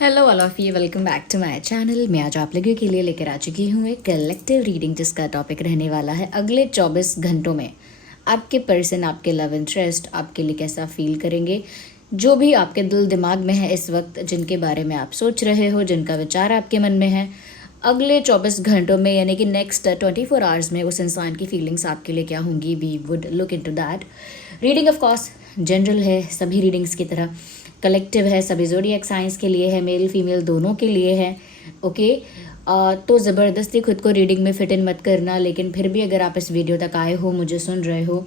Hello all of you, welcome back to my channel. मैं आज आप लोगों के लिए लेकर आ चुकी हूँ एक कलेक्टिव रीडिंग जिसका टॉपिक रहने वाला है अगले 24 घंटों में आपके पर्सन, आपके लव इंटरेस्ट आपके लिए कैसा फील करेंगे। जो भी आपके दिल दिमाग में है इस वक्त, जिनके बारे में आप सोच रहे हो, जिनका विचार आपके मन में है, अगले 24 घंटों में यानी कि नेक्स्ट 24 आवर्स में उस इंसान की फीलिंग्स आपके लिए क्या होंगी। We would look into that. Reading of course general है, सभी रीडिंग्स की तरह कलेक्टिव है, सभी ज़ोडिएक साइंस के लिए है, मेल फीमेल दोनों के लिए है। ओके, तो ज़बरदस्ती खुद को रीडिंग में फिट इन मत करना, लेकिन फिर भी अगर आप इस वीडियो तक आए हो, मुझे सुन रहे हो,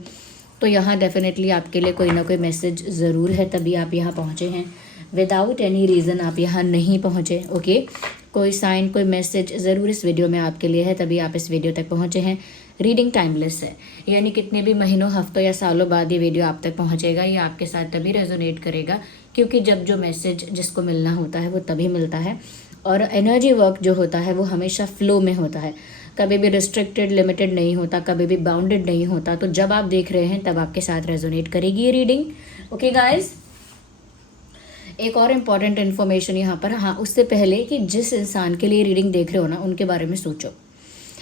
तो यहाँ डेफिनेटली आपके लिए कोई ना कोई मैसेज ज़रूर है, तभी आप यहाँ पहुँचे हैं। विदाउट एनी रीज़न आप यहाँ नहीं पहुँचे। ओके, कोई साइन, कोई मैसेज ज़रूर इस वीडियो में आपके लिए है, तभी आप इस वीडियो तक पहुँचे हैं। रीडिंग टाइमलेस है, यानी कितने भी महीनों, हफ्तों या सालों बाद ये वीडियो आप तक पहुँचेगा, ये आपके साथ तभी रेजोनेट करेगा क्योंकि जब जो मैसेज जिसको मिलना होता है वो तभी मिलता है। और एनर्जी वर्क जो होता है वो हमेशा फ्लो में होता है, कभी भी रिस्ट्रिक्टेड लिमिटेड नहीं होता, कभी भी बाउंडेड नहीं होता। तो जब आप देख रहे हैं तब आपके साथ रेजोनेट करेगी ये रीडिंग। ओके गाइज, एक और इम्पॉर्टेंट इन्फॉर्मेशन यहाँ पर, हाँ उससे पहले कि जिस इंसान के लिए रीडिंग देख रहे हो ना, उनके बारे में सोचो,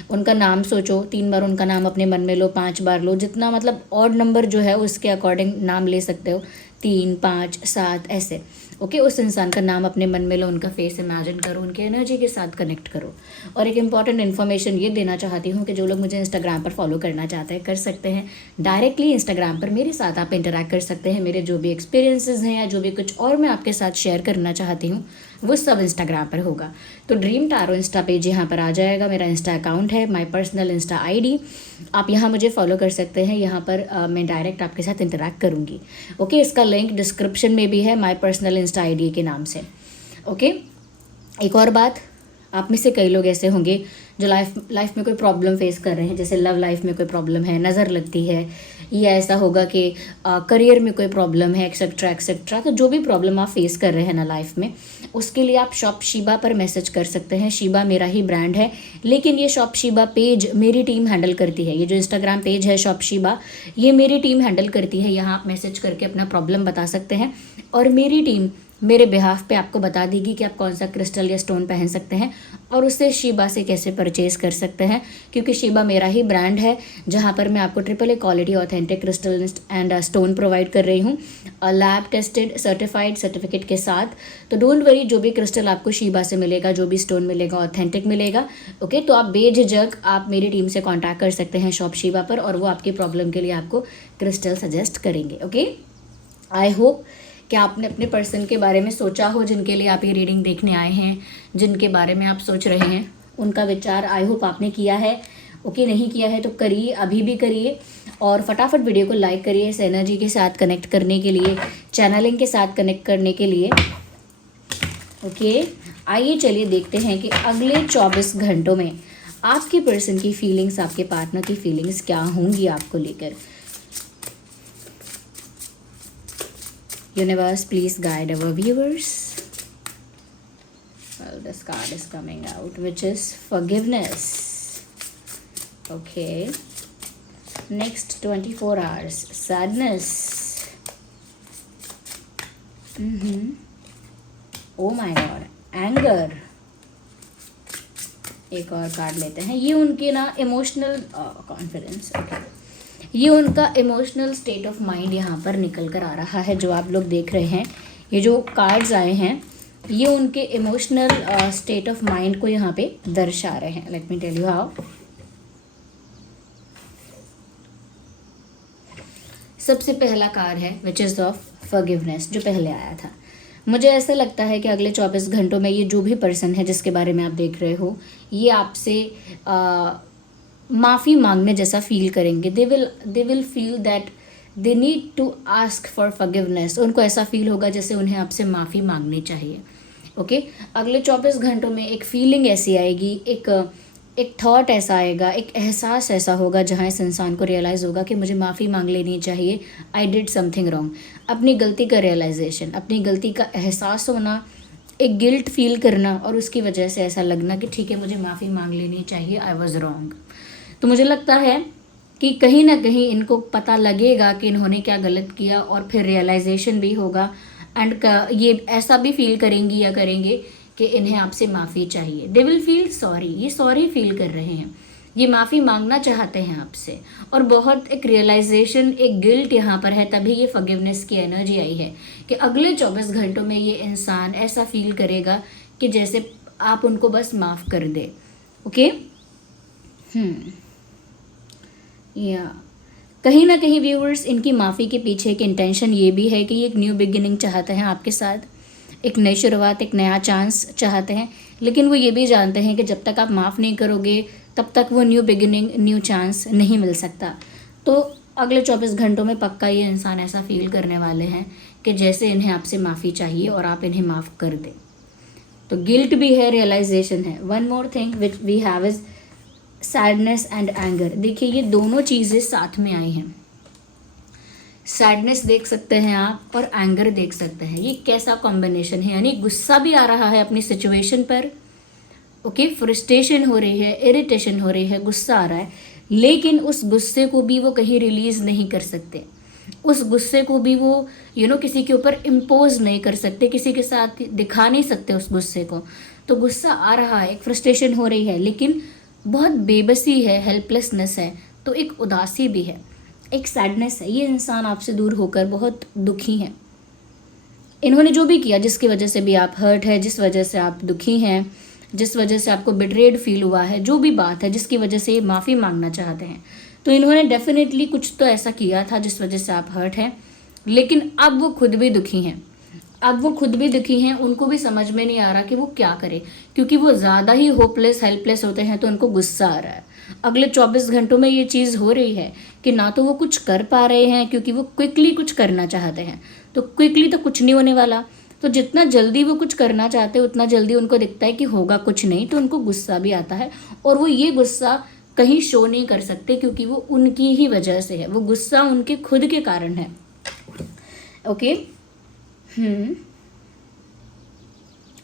उनका नाम सोचो, 3 बार उनका नाम अपने मन में लो, 5 बार लो, जितना मतलब ऑड नंबर जो है उसके अकॉर्डिंग नाम ले सकते हो, 3, 5, 7 ऐसे। ओके, उस इंसान का नाम अपने मन में लो, उनका फेस इमेजिन करो, उनके एनर्जी के साथ कनेक्ट करो। और एक इम्पॉर्टेंट इन्फॉर्मेशन ये देना चाहती हूँ कि जो लोग मुझे इंस्टाग्राम पर फॉलो करना चाहते हैं कर सकते हैं। डायरेक्टली इंस्टाग्राम पर मेरे साथ आप इंटरेक्ट कर सकते हैं। मेरे जो भी एक्सपीरियंसेस हैं या जो भी कुछ और मैं आपके साथ शेयर करना चाहती हूँ वो सब इंस्टाग्राम पर होगा। तो ड्रीम टारो इंस्टा पेज यहाँ पर आ जाएगा, मेरा इंस्टा अकाउंट है, माय पर्सनल इंस्टा आईडी। आप यहाँ मुझे फॉलो कर सकते हैं, यहाँ पर मैं डायरेक्ट आपके साथ इंटरेक्ट करूँगी। ओके, इसका लिंक डिस्क्रिप्शन में भी है, माय पर्सनल इंस्टा आईडी के नाम से। ओके, एक और बात, आप में से कई लोग ऐसे होंगे जो लाइफ में कोई प्रॉब्लम फेस कर रहे हैं, जैसे लव लाइफ में कोई प्रॉब्लम है, नज़र लगती है, या ऐसा होगा कि करियर में कोई प्रॉब्लम है, एक्सेट्रा एक्सेट्रा। तो जो भी प्रॉब्लम आप फेस कर रहे हैं ना लाइफ में, उसके लिए आप शॉप शीबा पर मैसेज कर सकते हैं। शीबा मेरा ही ब्रांड है, लेकिन ये शॉप शीबा पेज मेरी टीम हैंडल करती है। ये जो इंस्टाग्राम पेज है शॉप शीबा, ये मेरी टीम हैंडल करती है। यहाँ आप मैसेज करके अपना प्रॉब्लम बता सकते हैं और मेरी टीम मेरे बिहाफ पे आपको बता देगी कि आप कौन सा क्रिस्टल या स्टोन पहन सकते हैं और उससे शीबा से कैसे परचेज कर सकते हैं, क्योंकि शीबा मेरा ही ब्रांड है, जहां पर मैं आपको AAA quality authentic crystal and stone provide कर रही हूँ, लैब टेस्टेड सर्टिफाइड सर्टिफिकेट के साथ। तो डोंट वरी, जो भी क्रिस्टल आपको शीबा से मिलेगा, जो भी स्टोन मिलेगा, ऑथेंटिक मिलेगा। ओके, तो आप बेझिझक आप मेरी टीम से कॉन्टैक्ट कर सकते हैं शॉप शीबा पर, और वो आपकी प्रॉब्लम के लिए आपको क्रिस्टल सजेस्ट करेंगे। ओके, आई होप कि आपने अपने पर्सन के बारे में सोचा हो, जिनके लिए आप ये रीडिंग देखने आए हैं, जिनके बारे में आप सोच रहे हैं, उनका विचार आई होप आपने किया है। ओके, नहीं किया है तो करिए, अभी भी करिए, और फटाफट वीडियो को लाइक करिए इस एनर्जी के साथ कनेक्ट करने के लिए, चैनलिंग के साथ कनेक्ट करने के लिए। ओके, आइए चलिए देखते हैं कि अगले 24 घंटों में आपके पर्सन की फीलिंग्स, आपके पार्टनर की फीलिंग्स क्या होंगी आपको लेकर। Universe, please guide our viewers. Well, this card is coming out, which is forgiveness. Okay. Next 24 hours, sadness. Oh my God, anger. एक और कार्ड लेते हैं, ये उनके ना इमोशनल कॉन्फिडेंस। ओके, ये उनका इमोशनल स्टेट ऑफ माइंड यहाँ पर निकल कर आ रहा है। जो आप लोग देख रहे हैं, ये जो कार्ड्स आए हैं, ये उनके इमोशनल स्टेट ऑफ माइंड को यहाँ पे दर्शा रहे हैं। Let me tell you how. सबसे पहला कार्ड है विच इज़ ऑफ फॉरगिवनेस, जो पहले आया था। मुझे ऐसा लगता है कि अगले 24 घंटों में ये जो भी पर्सन है जिसके बारे में आप देख रहे हो, ये आपसे माफ़ी मांगने जैसा फील करेंगे। They will feel that they need to ask for forgiveness. उनको ऐसा फील होगा जैसे उन्हें आपसे माफ़ी मांगनी चाहिए। ओके, अगले 24 घंटों में एक फीलिंग ऐसी आएगी, एक थॉट ऐसा आएगा, एक एहसास ऐसा होगा जहाँ इस इंसान को रियलाइज़ होगा कि मुझे माफ़ी मांग लेनी चाहिए। I did something wrong. अपनी गलती का रियलाइजेशन, अपनी गलती का एहसास होना, एक गिल्ट फील करना, और उसकी वजह से ऐसा लगना कि ठीक है, मुझे माफ़ी मांग लेनी चाहिए, आई वॉज रॉन्ग। तो मुझे लगता है कि कहीं ना कहीं इनको पता लगेगा कि इन्होंने क्या गलत किया, और फिर रियलाइजेशन भी होगा। एंड ये ऐसा भी फील करेंगी या करेंगे कि इन्हें आपसे माफ़ी चाहिए। दे विल फील सॉरी, ये सॉरी फील कर रहे हैं, ये माफ़ी मांगना चाहते हैं आपसे। और बहुत एक रियलाइजेशन, एक गिल्ट यहाँ पर है, तभी ये फॉरगिवनेस की एनर्जी आई है कि अगले 24 घंटों में ये इंसान ऐसा फील करेगा कि जैसे आप उनको बस माफ़ कर दे। ओके, या कहीं ना कहीं व्यूअर्स, इनकी माफ़ी के पीछे एक इंटेंशन ये भी है कि ये एक न्यू बिगिनिंग चाहते हैं आपके साथ, एक नई शुरुआत, एक नया चांस चाहते हैं। लेकिन वो ये भी जानते हैं कि जब तक आप माफ़ नहीं करोगे तब तक वो न्यू बिगिनिंग, न्यू चांस नहीं मिल सकता। तो अगले 24 घंटों में पक्का ये इंसान ऐसा फील करने वाले हैं कि जैसे इन्हें आपसे माफ़ी चाहिए और आप इन्हें माफ़ कर दें। तो गिल्ट भी है, रियलाइजेशन है। One more thing which we have is sadness and anger. देखिए, ये दोनों चीज़ें साथ में आई हैं। सैडनेस देख सकते हैं आप और एंगर देख सकते हैं। ये कैसा कॉम्बिनेशन है, यानी गुस्सा भी आ रहा है अपनी सिचुएशन पर, ओके, फ्रस्ट्रेशन हो रही है, इरिटेशन हो रही है, गुस्सा आ रहा है, लेकिन उस गुस्से को भी वो कहीं रिलीज़ नहीं कर सकते। उस गुस्से को भी वो किसी के ऊपर इम्पोज नहीं कर सकते, किसी के साथ दिखा नहीं सकते उस गुस्से को। तो गुस्सा आ रहा है, एक फ्रस्ट्रेशन हो रही है, लेकिन बहुत बेबसी है, हेल्पलेसनेस है, तो एक उदासी भी है, एक सैडनेस है। ये इंसान आपसे दूर होकर बहुत दुखी हैं। इन्होंने जो भी किया, जिसकी वजह से भी आप हर्ट है, जिस वजह से आप दुखी हैं, जिस वजह से आपको बिट्रेड फील हुआ है, जो भी बात है जिसकी वजह से ये माफ़ी मांगना चाहते हैं, तो इन्होंने डेफिनेटली कुछ तो ऐसा किया था जिस वजह से आप हर्ट हैं। लेकिन अब वो खुद भी दुखी हैं, अब वो खुद भी दुखी हैं, उनको भी समझ में नहीं आ रहा कि वो क्या करे, क्योंकि वो ज़्यादा ही होपलेस, हेल्पलेस होते हैं, तो उनको गुस्सा आ रहा है। अगले 24 घंटों में ये चीज़ हो रही है कि ना तो वो कुछ कर पा रहे हैं, क्योंकि वो क्विकली कुछ करना चाहते हैं, तो क्विकली तो कुछ नहीं होने वाला। तो जितना जल्दी वो कुछ करना चाहते हैं उतना जल्दी उनको दिखता है कि होगा कुछ नहीं, तो उनको गुस्सा भी आता है। और वो ये गुस्सा कहीं शो नहीं कर सकते, क्योंकि वो उनकी ही वजह से है, वो गुस्सा उनके खुद के कारण है। Okay,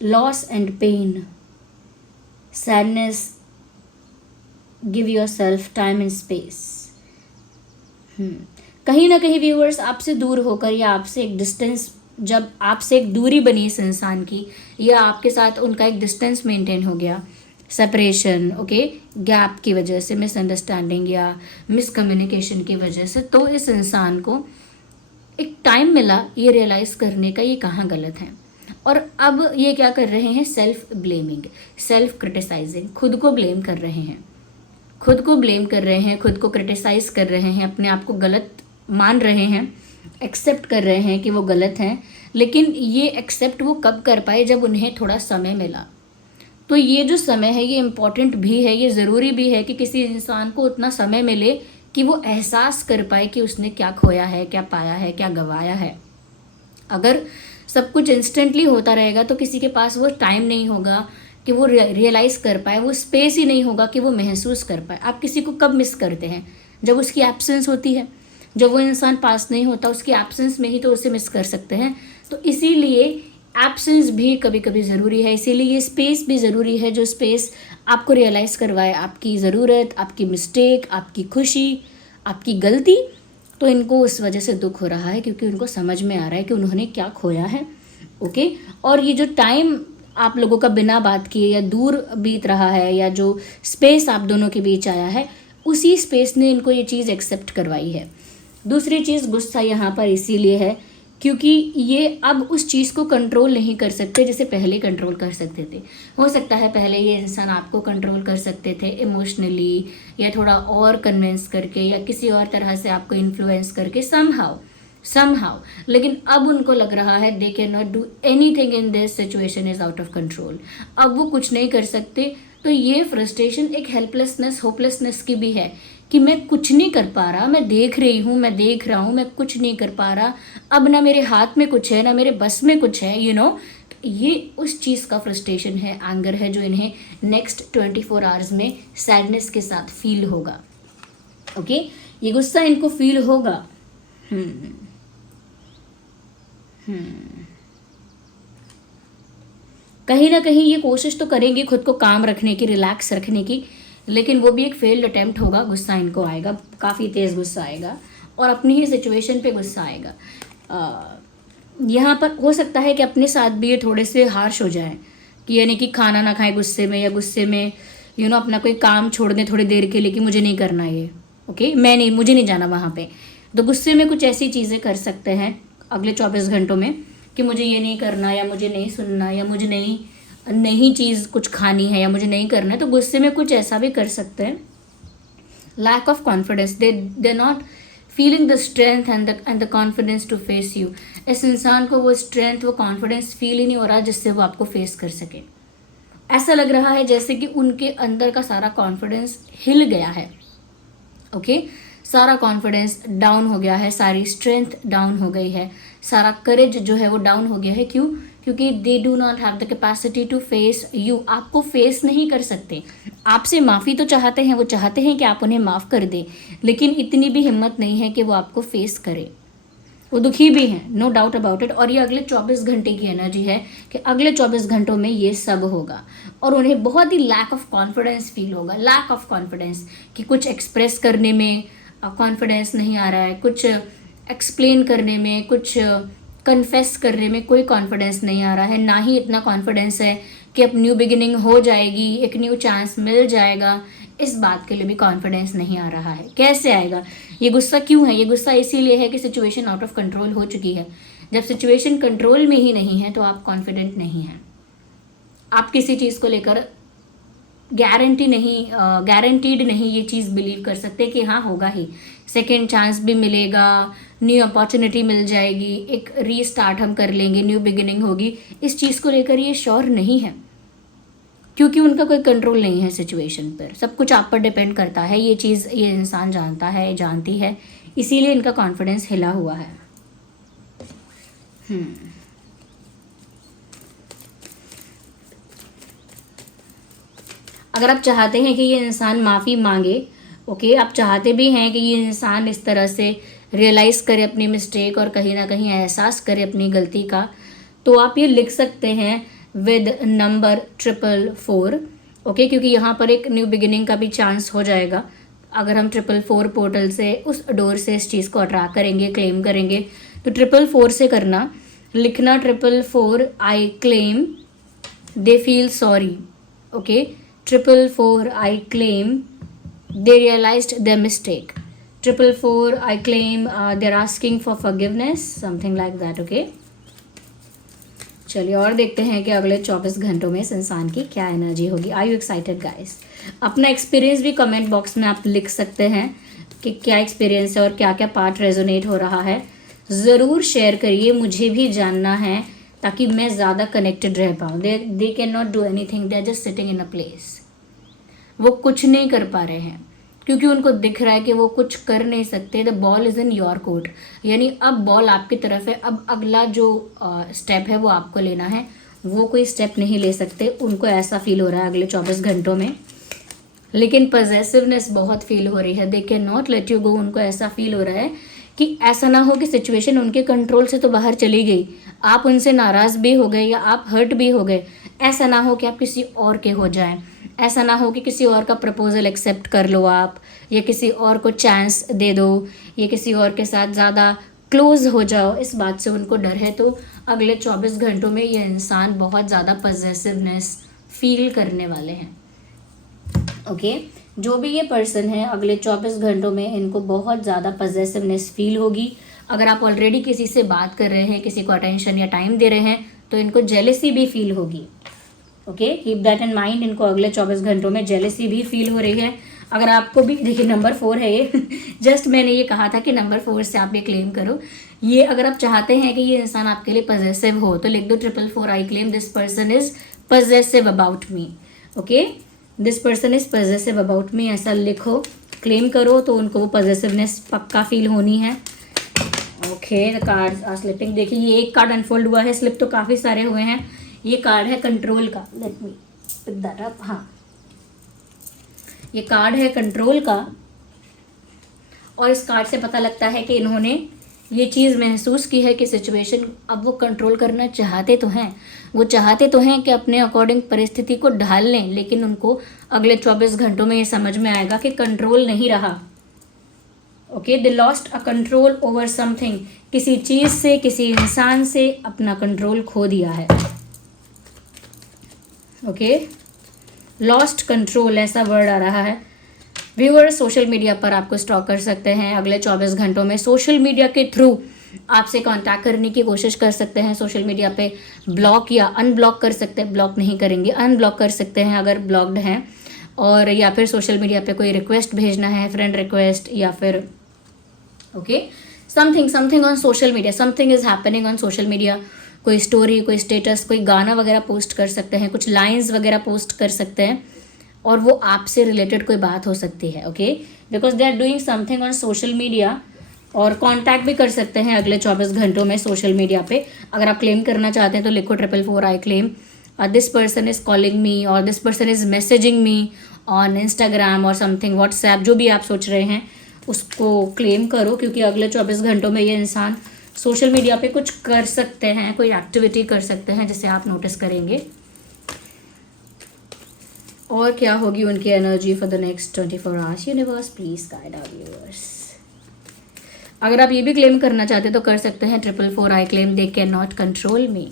loss and pain, sadness, give yourself time and space. कहीं ना कहीं व्यूअर्स, आपसे दूर होकर या आपसे एक डिस्टेंस, जब आपसे एक दूरी बनी इस इंसान की, या आपके साथ उनका एक डिस्टेंस मेंटेन हो गया, सेपरेशन, ओके, गैप की वजह से, मिसअंडरस्टैंडिंग या मिसकम्युनिकेशन की वजह से, तो इस इंसान को एक टाइम मिला ये रियलाइज़ करने का ये कहाँ गलत है। और अब ये क्या कर रहे हैं, सेल्फ ब्लेमिंग, सेल्फ क्रिटिसाइजिंग, खुद को ब्लेम कर रहे हैं, खुद को ब्लेम कर रहे हैं, खुद को क्रिटिसाइज कर रहे हैं, अपने आप को गलत मान रहे हैं, एक्सेप्ट कर रहे हैं कि वो गलत हैं। लेकिन ये एक्सेप्ट वो कब कर पाए, जब उन्हें थोड़ा समय मिला। तो ये जो समय है ये इम्पॉर्टेंट भी है, ये ज़रूरी भी है कि किसी इंसान को उतना समय मिले कि वो एहसास कर पाए कि उसने क्या खोया है, क्या पाया है, क्या गंवाया है। अगर सब कुछ इंस्टेंटली होता रहेगा तो किसी के पास वो टाइम नहीं होगा कि वो रियलाइज़ कर पाए, वो स्पेस ही नहीं होगा कि वो महसूस कर पाए। आप किसी को कब मिस करते हैं, जब उसकी एब्सेंस होती है, जब वो इंसान पास नहीं होता, उसकी एब्सेंस में ही तो उसे मिस कर सकते हैं। तो इसीलिए एब्सेंस भी कभी कभी ज़रूरी है, इसीलिए ये स्पेस भी ज़रूरी है, जो स्पेस आपको रियलाइज़ करवाए आपकी ज़रूरत, आपकी मिस्टेक, आपकी खुशी, आपकी गलती। तो इनको उस वजह से दुख हो रहा है, क्योंकि उनको समझ में आ रहा है कि उन्होंने क्या खोया है। ओके, और ये जो टाइम आप लोगों का बिना बात किए या दूर बीत रहा है, या जो स्पेस आप दोनों के बीच आया है, उसी स्पेस ने इनको ये चीज़ एक्सेप्ट करवाई है। दूसरी चीज़, गुस्सा यहाँ पर इसीलिए है क्योंकि ये अब उस चीज़ को कंट्रोल नहीं कर सकते जैसे पहले कंट्रोल कर सकते थे। हो सकता है पहले ये इंसान आपको कंट्रोल कर सकते थे इमोशनली, या थोड़ा और कन्विंस करके, या किसी और तरह से आपको इन्फ्लुएंस करके, समहाउ, लेकिन अब उनको लग रहा है दे can not do anything in this situation, is out of control. अब वो कुछ नहीं कर सकते। तो ये फ्रस्ट्रेशन एक हेल्पलेसनेस, होपलेसनेस की भी है कि मैं कुछ नहीं कर पा रहा, मैं देख रही हूँ, मैं देख रहा हूँ, मैं कुछ नहीं कर पा रहा, अब ना मेरे हाथ में कुछ है, ना मेरे बस में कुछ है, ये उस चीज़ का फ्रस्ट्रेशन है, एंगर है, जो इन्हें नेक्स्ट 24 आवर्स में सैडनेस के साथ फील होगा। ओके, ये गुस्सा इनको फील होगा। कहीं ना कहीं ये कोशिश तो करेंगे खुद को काम रखने की, रिलैक्स रखने की, लेकिन वो भी एक फेल्ड अटेम्प्ट होगा। गुस्सा इनको आएगा, काफ़ी तेज़ गुस्सा आएगा, और अपनी ही सिचुएशन पे गुस्सा आएगा। यहाँ पर हो सकता है कि अपने साथ भी ये थोड़े से हार्श हो जाए, कि यानी कि खाना ना खाएं गुस्से में, या गुस्से में अपना कोई काम छोड़ दें थोड़ी देर के लिए कि मुझे नहीं करना ये, ओके मुझे नहीं जाना वहाँ पे। तो गुस्से में कुछ ऐसी चीज़ें कर सकते हैं अगले 24 घंटों में कि मुझे ये नहीं करना, या मुझे नहीं सुनना, या मुझे नई चीज़ कुछ खानी है, या मुझे नहीं करना है। तो गुस्से में कुछ ऐसा भी कर सकते हैं। Lack of confidence, they not feeling the strength and the confidence to face you. इस इंसान को वो स्ट्रेंथ, वो कॉन्फिडेंस फील ही नहीं हो रहा जिससे वो आपको फेस कर सके। ऐसा लग रहा है जैसे कि उनके अंदर का सारा कॉन्फिडेंस हिल गया है, ओके सारा कॉन्फिडेंस डाउन हो गया है, सारी स्ट्रेंथ डाउन हो गई है, सारा करेज जो है वो डाउन हो गया है। क्यों? क्योंकि they do not have the capacity to face you. आपको फेस नहीं कर सकते। आपसे माफ़ी तो चाहते हैं, वो चाहते हैं कि आप उन्हें माफ़ कर दें, लेकिन इतनी भी हिम्मत नहीं है कि वो आपको फेस करे। वो दुखी भी हैं, नो डाउट अबाउट इट। और ये अगले 24 घंटे की एनर्जी है कि अगले 24 घंटों में ये सब होगा, और उन्हें बहुत ही लैक ऑफ कॉन्फिडेंस फील होगा। लैक ऑफ कॉन्फिडेंस कि कुछ एक्सप्रेस करने में कॉन्फिडेंस नहीं आ रहा है, कुछ एक्सप्लेन करने में, कुछ कन्फेस करने में कोई कॉन्फिडेंस नहीं आ रहा है। ना ही इतना कॉन्फिडेंस है कि अब न्यू बिगिनिंग हो जाएगी, एक न्यू चांस मिल जाएगा, इस बात के लिए भी कॉन्फिडेंस नहीं आ रहा है। कैसे आएगा? ये गुस्सा क्यों है? ये गुस्सा इसीलिए है कि सिचुएशन आउट ऑफ कंट्रोल हो चुकी है। जब सिचुएशन कंट्रोल में ही नहीं है तो आप कॉन्फिडेंट नहीं हैं। आप किसी चीज़ को लेकर गारंटीड नहीं ये चीज़ बिलीव कर सकते कि हाँ होगा ही, सेकेंड चांस भी मिलेगा, न्यू अपॉर्चुनिटी मिल जाएगी, एक रीस्टार्ट हम कर लेंगे, न्यू बिगिनिंग होगी। इस चीज़ को लेकर ये श्योर नहीं है, क्योंकि उनका कोई कंट्रोल नहीं है सिचुएशन पर। सब कुछ आप पर डिपेंड करता है। ये चीज़ ये इंसान जानता है, जानती है, इसीलिए इनका कॉन्फिडेंस हिला हुआ है। अगर आप चाहते हैं कि ये इंसान माफ़ी मांगे, ओके आप चाहते भी हैं कि ये इंसान इस तरह से रियलाइज़ करे अपनी मिस्टेक और कहीं ना कहीं एहसास करे अपनी गलती का, तो आप ये लिख सकते हैं विद नंबर 444, ओके क्योंकि यहाँ पर एक न्यू बिगिनिंग का भी चांस हो जाएगा। अगर हम 444 पोर्टल से, उस डोर से इस चीज़ को अट्रैक्ट करेंगे, क्लेम करेंगे, तो 444 से करना, लिखना 444 I claim they feel sorry, okay 444 I claim they realized their mistake, 444 I claim they're asking for forgiveness, something like that, okay। चलिए और देखते हैं कि अगले 24 घंटों में इस इंसान की क्या एनर्जी होगी। Are you excited guys? अपना एक्सपीरियंस भी कमेंट बॉक्स में आप लिख सकते हैं कि क्या एक्सपीरियंस है और क्या क्या पार्ट रेजोनेट हो रहा है। ज़रूर शेयर करिए, मुझे भी जानना है ताकि मैं ज़्यादा कनेक्टेड रह पाऊँ। They can not do anything, they are just sitting in a place. वो कुछ नहीं कर पा रहे हैं क्योंकि उनको दिख रहा है कि वो कुछ कर नहीं सकते। The ball is in your court, यानी अब बॉल आपकी तरफ है। अब अगला जो स्टेप है वो आपको लेना है, वो कोई स्टेप नहीं ले सकते। उनको ऐसा फील हो रहा है अगले 24 घंटों में, लेकिन पॉजेसिवनेस बहुत फील हो रही है। दे can not let you go. उनको ऐसा फील हो रहा है कि ऐसा ना हो कि सिचुएशन उनके कंट्रोल से तो बाहर चली गई, आप उनसे नाराज़ भी हो गए या आप हर्ट भी हो गए। ऐसा ना हो कि आप किसी और के हो जाएं, ऐसा ना हो कि किसी और का प्रपोजल एक्सेप्ट कर लो आप, या किसी और को चांस दे दो, या किसी और के साथ ज़्यादा क्लोज हो जाओ। इस बात से उनको डर है। तो अगले 24 घंटों में ये इंसान बहुत ज़्यादा पॉजेसिवनेस फील करने वाले हैं, ओके जो भी ये पर्सन है अगले 24 घंटों में इनको बहुत ज़्यादा पॉजेसिवनेस फील होगी। अगर आप ऑलरेडी किसी से बात कर रहे हैं, किसी को अटेंशन या टाइम दे रहे हैं, तो इनको जेलेसी भी फील होगी, okay keep that in mind. इनको अगले 24 घंटों में जेलेसी भी फील हो रही है। अगर आपको भी, देखिए नंबर 4 है ये जस्ट मैंने ये कहा था कि नंबर 4 से आप ये क्लेम करो। ये अगर आप चाहते हैं कि ये इंसान आपके लिए पॉजेसिव हो तो लिख दो 444 I claim this person is possessive about me, okay this person is possessive about me, ऐसा लिखो, क्लेम करो, तो उनको वो पॉजेसिवनेस पक्का फील होनी है। Okay the cards are slipping. देखिए ये एक कार्ड अनफोल्ड हुआ है, स्लिप तो काफ़ी सारे हुए हैं। ये कार्ड है कंट्रोल का, let me pick that up. हाँ ये कार्ड है कंट्रोल का, और इस कार्ड से पता लगता है कि इन्होंने ये चीज़ महसूस की है कि सिचुएशन अब वो कंट्रोल करना चाहते तो हैं, वो चाहते तो हैं कि अपने अकॉर्डिंग परिस्थिति को ढाल लें, लेकिन उनको अगले 24 घंटों में ये समझ में आएगा कि कंट्रोल नहीं रहा, okay they lost a control over something, किसी चीज़ से, किसी इंसान से अपना कंट्रोल खो दिया है। ओके, लॉस्ट कंट्रोल ऐसा वर्ड आ रहा है। व्यूअर्स, सोशल मीडिया पर आपको स्टॉक कर सकते हैं अगले 24 घंटों में। सोशल मीडिया के थ्रू आपसे कांटेक्ट करने की कोशिश कर सकते हैं। सोशल मीडिया पे ब्लॉक या अनब्लॉक कर सकते हैं, ब्लॉक नहीं करेंगे, अनब्लॉक कर सकते हैं अगर ब्लॉक्ड हैं। और या फिर सोशल मीडिया पे कोई रिक्वेस्ट भेजना है, फ्रेंड रिक्वेस्ट, या फिर okay something on social media, something is happening on social media. कोई स्टोरी, कोई स्टेटस, कोई गाना वगैरह पोस्ट कर सकते हैं, कुछ लाइंस वगैरह पोस्ट कर सकते हैं, और वो आपसे रिलेटेड कोई बात हो सकती है। Okay, because they are doing something on social media. और कांटेक्ट भी कर सकते हैं अगले 24 घंटों में सोशल मीडिया पे। अगर आप क्लेम करना चाहते हैं तो लिखो 444 I claim, this person is calling me और this person is messaging me on Instagram और समथिंग, व्हाट्सएप, जो भी आप सोच रहे हैं उसको क्लेम करो, क्योंकि अगले 24 घंटों में ये इंसान सोशल मीडिया पे कुछ कर सकते हैं, कोई एक्टिविटी कर सकते हैं जिसे आप नोटिस करेंगे। और क्या होगी उनकी energy for the next 24 hours? Universe please guide our viewers. अगर आप ये भी क्लेम करना चाहते तो कर सकते हैं 444 I claim, they can not control me.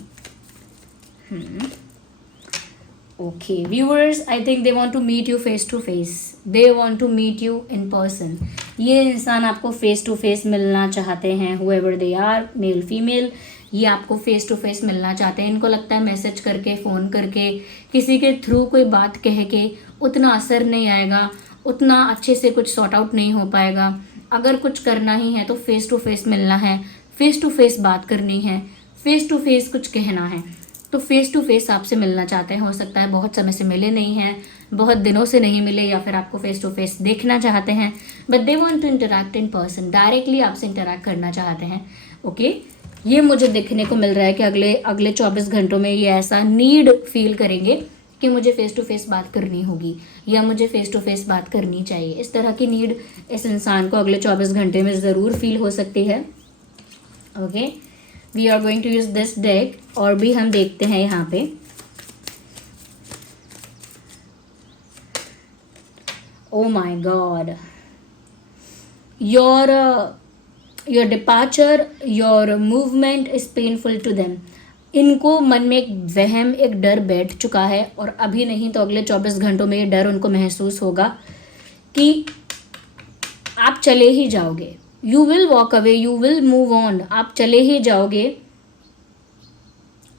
Okay viewers, I think they want to meet you face to face, they want to meet you in person. ये इंसान आपको फेस टू फेस मिलना चाहते हैं, however they are, male female, ये आपको face to face मिलना चाहते हैं। इनको लगता है मैसेज करके, फ़ोन करके, किसी के थ्रू कोई बात कह के उतना असर नहीं आएगा, उतना अच्छे से कुछ सॉर्ट आउट नहीं हो पाएगा। अगर कुछ करना ही है तो फेस टू फेस मिलना है, फेस टू फेस बात करनी है, फेस टू फेस कुछ कहना है, तो फेस टू फेस आपसे मिलना चाहते हैं। हो सकता है बहुत समय से मिले नहीं हैं, बहुत दिनों से नहीं मिले, या फिर आपको फेस टू फेस देखना चाहते हैं, but they want to interact in person, directly आपसे इंटरैक्ट करना चाहते हैं। ओके, ये मुझे देखने को मिल रहा है कि अगले 24 घंटों में ये ऐसा नीड फील करेंगे कि मुझे फेस टू फेस बात करनी होगी या मुझे फेस टू फेस बात करनी चाहिए। इस तरह की नीड इस इंसान को अगले 24 घंटे में ज़रूर फील हो सकती है। Okay, we are going to use this deck, और भी हम देखते हैं यहाँ पे। Oh my god, your departure, your movement is painful to them. इनको मन में एक वहम, एक डर बैठ चुका है, और अभी नहीं तो अगले 24 घंटों में ये डर उनको महसूस होगा कि आप चले ही जाओगे। You will walk away, you will move on, आप चले ही जाओगे।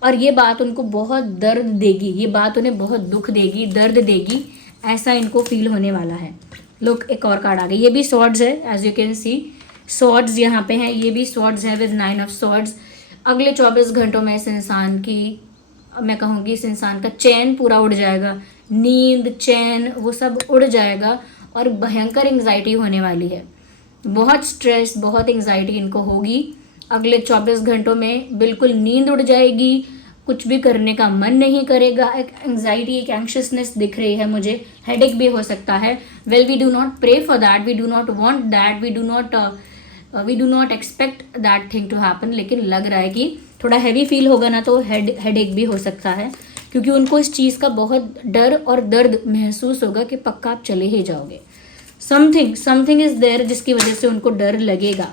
और ये बात उनको बहुत दर्द देगी, ये बात उन्हें बहुत दुख देगी, दर्द देगी, ऐसा इनको फील होने वाला है। लोग, एक और कार्ड आ गई, ये भी स्वॉर्ड्स है, as you can see swords यहाँ पे हैं, ये भी स्वॉर्ड्स है विद 9 ऑफ स्वॉर्ड्स। अगले 24 घंटों में इस इंसान की, मैं कहूँगी इस इंसान का चैन पूरा उड़ जाएगा, नींद, चैन, वो सब उड़ जाएगा, और भयंकर एंग्जाइटी होने वाली है। बहुत स्ट्रेस, बहुत एंग्जाइटी इनको होगी अगले 24 घंटों में। बिल्कुल नींद उड़ जाएगी, कुछ भी करने का मन नहीं करेगा, एक एंग्जाइटी, एक एंक्शियसनेस दिख रही है मुझे, हेडेक भी हो सकता है। Well, we do not pray for that, we do not want that, we do not expect that thing to happen, लेकिन लग रहा है कि थोड़ा हैवी फील होगा ना तो हेडेक भी हो सकता है, क्योंकि उनको इस चीज़ का बहुत डर और दर्द महसूस होगा कि पक्का आप चले ही जाओगे। समथिंग इज देयर जिसकी वजह से उनको डर लगेगा।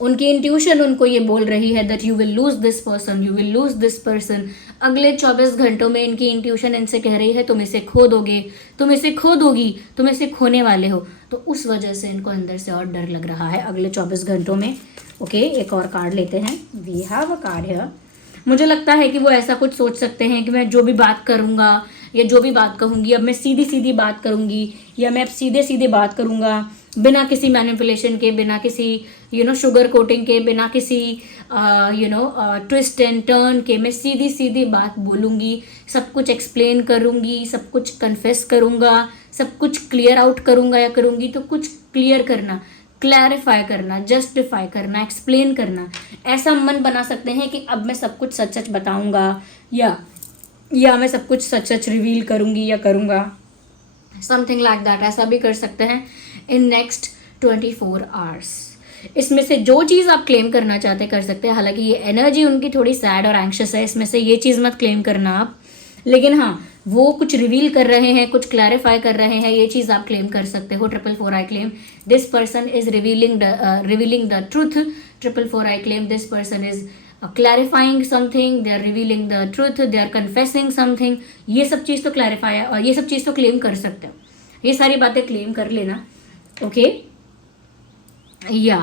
उनकी इंट्यूशन उनको ये बोल रही है that you will lose this person, you will lose this person. अगले 24 घंटों में इनकी इंट्यूशन इनसे कह रही है तुम इसे खो दोगे, तुम इसे खो दोगी, तुम इसे खोने वाले हो। तो उस वजह से इनको अंदर से और डर लग रहा है अगले 24 घंटों में। ओके, एक और कार्ड लेते हैं। We have a card here. मुझे लगता है कि वो ऐसा कुछ सोच सकते हैं कि मैं जो भी बात करूँगा या जो भी बात कहूँगी, अब मैं सीधी सीधी बात करूँगी, या मैं अब सीधे सीधे बात करूँगा, बिना किसी मैनिपुलेशन के, बिना किसी शुगर कोटिंग के, बिना किसी ट्विस्ट एंड टर्न के, मैं सीधी सीधी बात बोलूँगी, सब कुछ एक्सप्लेन करूँगी, सब कुछ कन्फेस करूँगा, सब कुछ क्लियर आउट करूँगा या करूँगी। तो कुछ क्लियर करना, क्लैरिफाई करना, जस्टिफाई करना, एक्सप्लेन करना, ऐसा मन बना सकते हैं कि अब मैं सब कुछ सच सच बताऊँगा, या मैं सब कुछ सच सच रिवील करूँगी या करूँगा, समथिंग लाइक दैट। ऐसा भी कर सकते हैं इन नेक्स्ट 24 आवर्स। इसमें से जो चीज़ आप क्लेम करना चाहते कर सकते हैं। हालांकि ये एनर्जी उनकी थोड़ी सैड और एंक्शस है, इसमें से ये चीज़ मत क्लेम करना आप, लेकिन हाँ, वो कुछ रिवील कर रहे हैं, कुछ क्लैरिफाई कर रहे हैं, ये चीज़ आप क्लेम कर सकते हो। 444 I claim this person is revealing the truth. 444 I claim this person is clarifying something, they are revealing the truth, they are confessing something। ये सब चीज़ तो क्लैरिफाई और ये सब चीज़ तो क्लेम कर सकते हो, ये सारी बातें क्लेम कर लेना। ओके या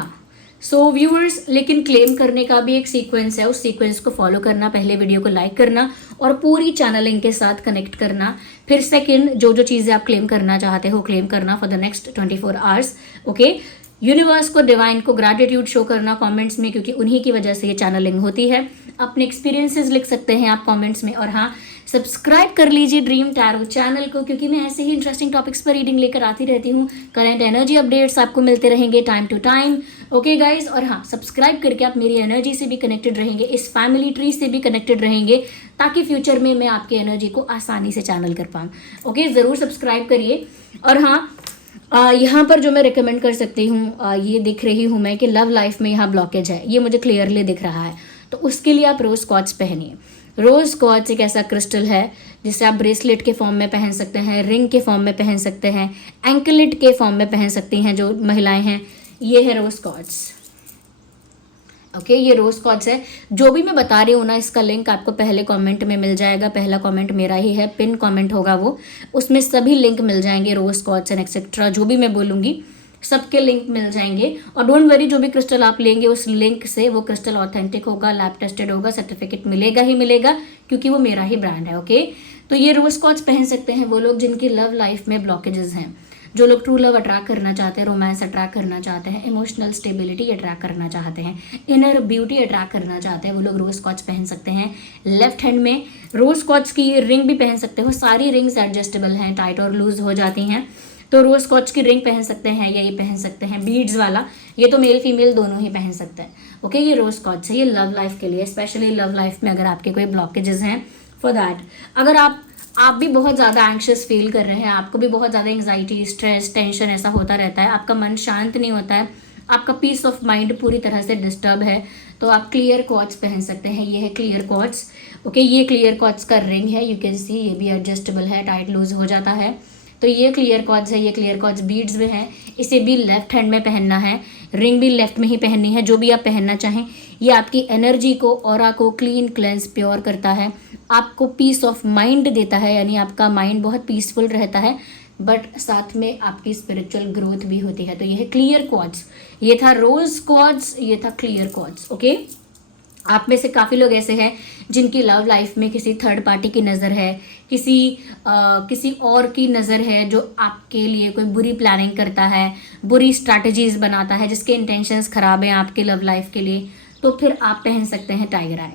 सो व्यूअर्स, लेकिन क्लेम करने का भी एक सीक्वेंस है, उस सीक्वेंस को फॉलो करना। पहले वीडियो को लाइक करना और पूरी चैनलिंग के साथ कनेक्ट करना। फिर सेकंड, जो जो चीज़ें आप क्लेम करना चाहते हो क्लेम करना for the next 24 hours. Okay, universe को, डिवाइन को ग्रैटिट्यूड शो करना कमेंट्स में, क्योंकि उन्हीं की वजह से ये चैनलिंग होती है। अपने एक्सपीरियंसेस लिख सकते हैं आप कमेंट्स में। और हाँ, सब्सक्राइब कर लीजिए ड्रीम टैरो चैनल को, क्योंकि मैं ऐसे ही इंटरेस्टिंग टॉपिक्स पर रीडिंग लेकर आती रहती हूँ। करंट एनर्जी अपडेट्स आपको मिलते रहेंगे time to time. Okay guys, और हाँ, सब्सक्राइब करके आप मेरी एनर्जी से भी कनेक्टेड रहेंगे, इस फैमिली ट्री से भी कनेक्टेड रहेंगे, ताकि फ्यूचर में मैं आपकी एनर्जी को आसानी से चैनल कर पाऊँ। ओके, ज़रूर सब्सक्राइब करिए। और हाँ, यहाँ पर जो मैं रिकमेंड कर सकती हूँ, ये दिख रही हूँ मैं कि लव लाइफ में यहाँ ब्लॉकेज है, ये मुझे क्लियरली दिख रहा है। तो उसके लिए आप रोज़ क्वार्ट्ज पहनिए। रोज़ क्वार्ट्ज एक ऐसा क्रिस्टल है जिसे आप ब्रेसलेट के फॉर्म में पहन सकते हैं, रिंग के फॉर्म में पहन सकते हैं, एंकलेट के फॉर्म में पहन सकती हैं जो महिलाएं हैं। ये है रोज़ क्वार्ट्ज। ओके, ये रोज़ क्वार्ट्ज है। जो भी मैं बता रही हूँ ना, इसका लिंक आपको पहले कमेंट में मिल जाएगा। पहला कमेंट मेरा ही है, पिन कमेंट होगा वो, उसमें सभी लिंक मिल जाएंगे, रोज़ क्वार्ट्ज एंड एक्सेट्रा जो भी मैं बोलूँगी सबके लिंक मिल जाएंगे। और डोंट वरी, जो भी क्रिस्टल आप लेंगे उस लिंक से वो क्रिस्टल ऑथेंटिक होगा, लैब टेस्टेड होगा, सर्टिफिकेट मिलेगा ही मिलेगा, क्योंकि वो मेरा ही ब्रांड है। ओके, तो ये रोज़ क्वार्ट्ज पहन सकते हैं वो लोग जिनकी लव लाइफ में ब्लॉकेजेस हैं, जो लोग ट्रू लव अट्रैक्ट करना चाहते हैं, रोमांस अट्रैक्ट करना चाहते हैं, इमोशनल स्टेबिलिटी अट्रैक्ट करना चाहते हैं, इनर ब्यूटी अट्रैक्ट करना चाहते हैं, वो लोग रोज़ क्वार्ट्ज पहन सकते हैं। लेफ्ट हैंड में रोज़ क्वार्ट्ज की रिंग भी पहन सकते हो। सारी रिंग्स एडजस्टेबल हैं, टाइट और लूज हो जाती हैं, तो रोज़ क्वार्ट्ज की रिंग पहन सकते हैं, या ये पहन सकते हैं बीड्स वाला, ये तो मेल फीमेल दोनों ही पहन सकते हैं। ओके, ये रोज़ क्वार्ट्ज है, ये लव लाइफ के लिए, स्पेशली लव लाइफ में अगर आपके कोई ब्लॉकेजेस हैं फॉर दैट। अगर आप भी बहुत ज़्यादा एंग्शियस फील कर रहे हैं, आपको भी बहुत ज़्यादा एंग्जाइटी, स्ट्रेस, टेंशन ऐसा होता रहता है, आपका मन शांत नहीं होता है, आपका पीस ऑफ माइंड पूरी तरह से डिस्टर्ब है, तो आप क्लियर क्वार्ट्ज पहन सकते हैं। ये है क्लियर क्वार्ट्ज। ओके, ये क्लियर क्वार्ट्ज का रिंग है, यू कैन सी, ये भी एडजस्टेबल है, टाइट लूज हो जाता है। तो ये क्लियर क्वार्ट्ज है, ये क्लियर क्वार्ट्ज बीड्स में है, इसे भी लेफ्ट हैंड में पहनना है, रिंग भी लेफ्ट में ही पहननी है, जो भी आप पहनना चाहें। ये आपकी एनर्जी को, ऑरा को क्लीन, क्लेंस, प्योर करता है, आपको पीस ऑफ माइंड देता है, यानी आपका माइंड बहुत पीसफुल रहता है, बट साथ में आपकी स्पिरिचुअल ग्रोथ भी होती है। तो ये है क्लियर क्वार्ट्ज, ये था रोज क्वार्ट्ज, ये था क्लियर क्वार्ट्ज। ओके, आप में से काफ़ी लोग ऐसे हैं जिनकी लव लाइफ में किसी थर्ड पार्टी की नज़र है, किसी और की नज़र है, जो आपके लिए कोई बुरी प्लानिंग करता है, बुरी स्ट्रैटेजीज बनाता है, जिसके इंटेंशंस खराब हैं आपके लव लाइफ के लिए, तो फिर आप पहन सकते हैं टाइगर आई।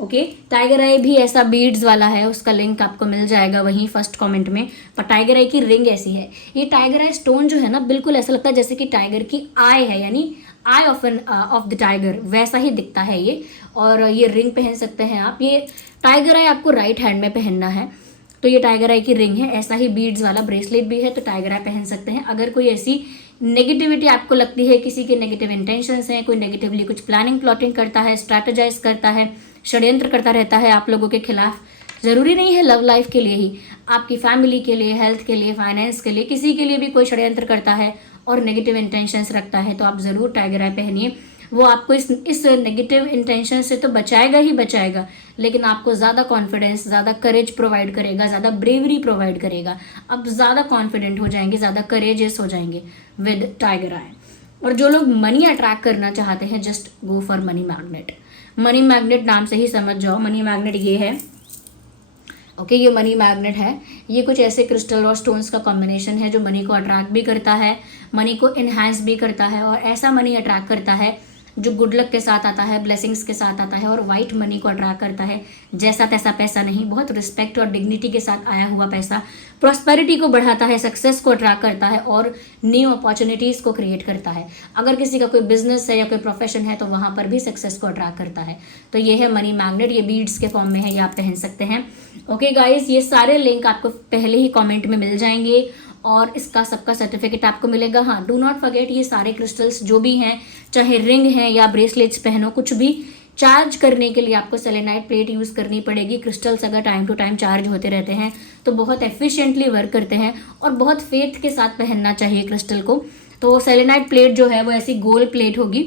ओके, टाइगर आई भी ऐसा बीड्स वाला है, उसका लिंक आपको मिल जाएगा वहीं फर्स्ट कमेंट में। पर टाइगर आई की रिंग ऐसी है, ये टाइगर आई स्टोन जो है ना, बिल्कुल ऐसा लगता है जैसे कि टाइगर की आई है, यानी आई ऑफ द टाइगर, वैसा ही दिखता है ये। और ये रिंग पहन सकते हैं आप। ये टाइगर आई आपको राइट हैंड में पहनना है, तो ये टाइगर आई की रिंग है। ऐसा ही बीड्स वाला ब्रेसलेट भी है, तो टाइगर आई पहन सकते हैं। अगर कोई ऐसी नेगेटिविटी आपको लगती है, किसी के नेगेटिव इंटेंशंस हैं, कोई नेगेटिवली कुछ प्लानिंग प्लॉटिंग करता है, स्ट्रैटेजाइज करता है, षड्यंत्र करता रहता है आप लोगों के खिलाफ, ज़रूरी नहीं है लव लाइफ के लिए ही, आपकी फैमिली के लिए, हेल्थ के लिए, फाइनेंस के लिए, किसी के लिए भी कोई षड्यंत्र करता है और नेगेटिव इंटेंशंस रखता है, तो आप ज़रूर टाइगर आई पहनिए। वो आपको इस नेगेटिव इंटेंशन से तो बचाएगा ही बचाएगा, लेकिन आपको ज़्यादा कॉन्फिडेंस, ज़्यादा करेज प्रोवाइड करेगा, ज़्यादा ब्रेवरी प्रोवाइड करेगा। आप ज़्यादा कॉन्फिडेंट हो जाएंगे, ज़्यादा करेजियस हो जाएंगे विद टाइगर आई। और जो लोग मनी अट्रैक्ट करना चाहते हैं, just go for money magnet. Money magnet नाम से ही समझ जाओ, मनी मैग्नेट ये है। ओके, ये मनी मैग्नेट है। ये कुछ ऐसे क्रिस्टल और स्टोन्स का कॉम्बिनेशन है जो मनी को अट्रैक्ट भी करता है, मनी को इन्हांस भी करता है, और ऐसा मनी अट्रैक्ट करता है जो गुड लक के साथ आता है, ब्लेसिंग्स के साथ आता है, और वाइट मनी को अट्रैक्ट करता है। जैसा तैसा पैसा नहीं, बहुत रिस्पेक्ट और डिग्निटी के साथ आया हुआ पैसा प्रॉस्पेरिटी को बढ़ाता है, सक्सेस को अट्रैक्ट करता है, और न्यू अपॉर्चुनिटीज़ को क्रिएट करता है। अगर किसी का कोई बिजनेस है या कोई प्रोफेशन है, तो वहाँ पर भी सक्सेस को अट्रैक्ट करता है। तो ये है मनी मैग्नेट, ये बीड्स के फॉर्म में है, ये आप पहन सकते हैं। ओके गाइज, ये सारे लिंक आपको पहले ही कॉमेंट में मिल जाएंगे, और इसका सबका सर्टिफिकेट आपको मिलेगा। हाँ, डू नॉट फॉरगेट, ये सारे क्रिस्टल्स जो भी हैं, चाहे रिंग हैं या ब्रेसलेट्स पहनो, कुछ भी चार्ज करने के लिए आपको सेलेनाइट प्लेट यूज़ करनी पड़ेगी। क्रिस्टल्स अगर टाइम टू टाइम चार्ज होते रहते हैं तो बहुत एफिशिएंटली वर्क करते हैं और बहुत फेथ के साथ पहनना चाहिए क्रिस्टल को। तो सेलेनाइट प्लेट जो है वो ऐसी गोल प्लेट होगी,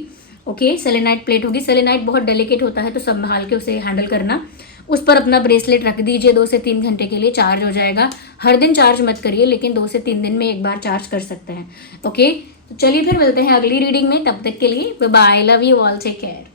ओके, सेलेनाइट प्लेट होगी। सेलेनाइट बहुत डेलिकेट होता है तो संभाल के उसे हैंडल करना। उस पर अपना ब्रेसलेट रख दीजिए, 2 से 3 घंटे के लिए चार्ज हो जाएगा। हर दिन चार्ज मत करिए, लेकिन 2 से 3 दिन में एक बार चार्ज कर सकते हैं, ओके। तो चलिए फिर मिलते हैं अगली रीडिंग में, तब तक के लिए bye bye, love you all, take care.